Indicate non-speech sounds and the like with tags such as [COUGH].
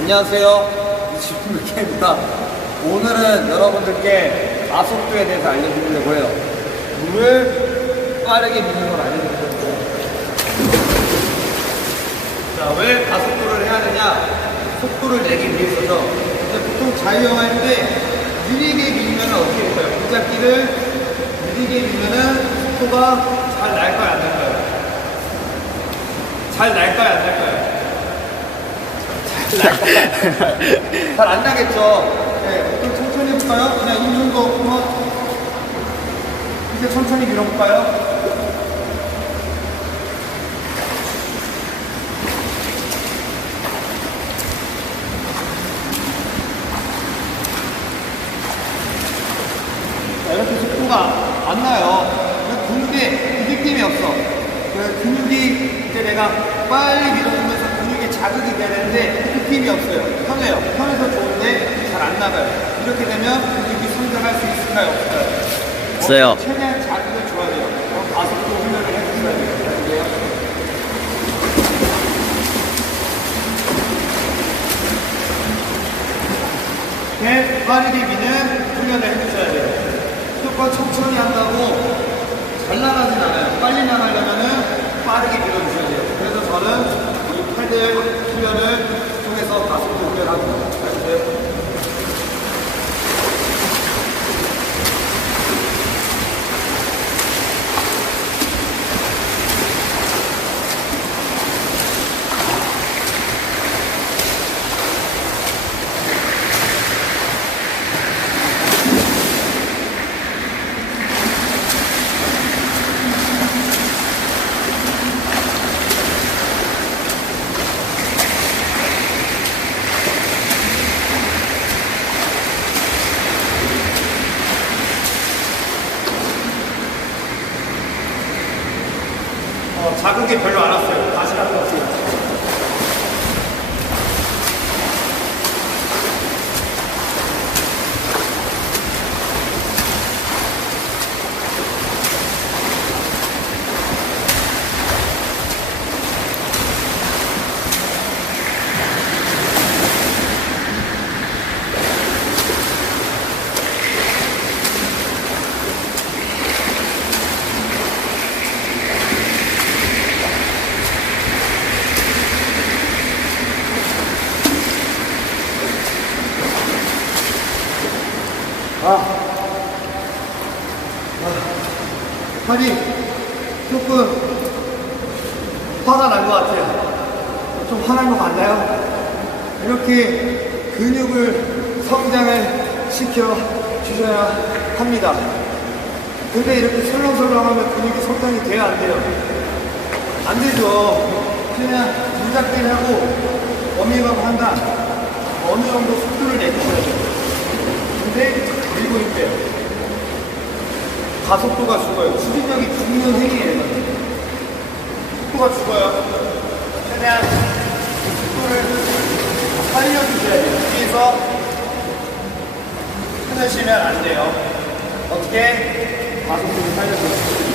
안녕하세요. 지금입니다. 오늘은 여러분들께 가속도에 대해서 알려드리려고 해요. 물을 빠르게 미는 걸 알려드리려고 해요. 자, 왜 가속도를 해야 되냐? 속도를 내기 위해서죠. 근데 보통 자유형 할 때 느리게 밀면 어떻게 될까요? 무작기를 느리게 밀면은 속도가 잘 날까요? 안 날까요? 잘 날까요? 안 날까요? [LAUGHS] 잘 안 나겠죠? 네, 좀 천천히 해볼까요? 그냥 이 정도 한번 이제 천천히 밀어볼까요? 자, 이렇게 속도가 안 나요. 근데 그 느낌이 없어. 그 근육이 이제 내가 빨리 근육이 자극이 되는데 느낌이 없어요. 편해요. 편해서 좋은데 잘 안 나가요. 이렇게 되면 근육이 성장할 수 있을까요? 없을까요? 없어요. 어, 최대한 자극을 줘야 돼요. 가속도 훈련을 해주셔야 돼요. 배 빠르게 미는 훈련을 해주셔야 돼요. 무조건 천천히 한다고 잘 나가진 않아요. 빨리 나가려면은 빠르게 밀어주셔야 돼요. 그래서 저는 이 패들 훈련을 통해서 가속도 훈련을 합니다. 아시겠어요? 어, 자극이 별로 안 왔어요. 다시 갔다 올게요. 팔이 조금 화가 난 것 같아요. 좀 화난 것 같나요? 이렇게 근육을 성장을 시켜 주셔야 합니다. 근데 이렇게 설렁설렁하면 근육이 성장이 돼야 안 돼요. 안 되죠. 그냥 무작대를 하고 워밍업 한다. 어느 정도 속도를 내주셔야 돼요. 근데 밀고 있대요. 가속도가 죽어요. 추진력이 죽는 행위예요. 속도가 죽어요. 최대한 속도를 살려주셔야 돼요. 뒤에서 끊으시면 안 돼요. 어떻게? 가속도를 살려줘요.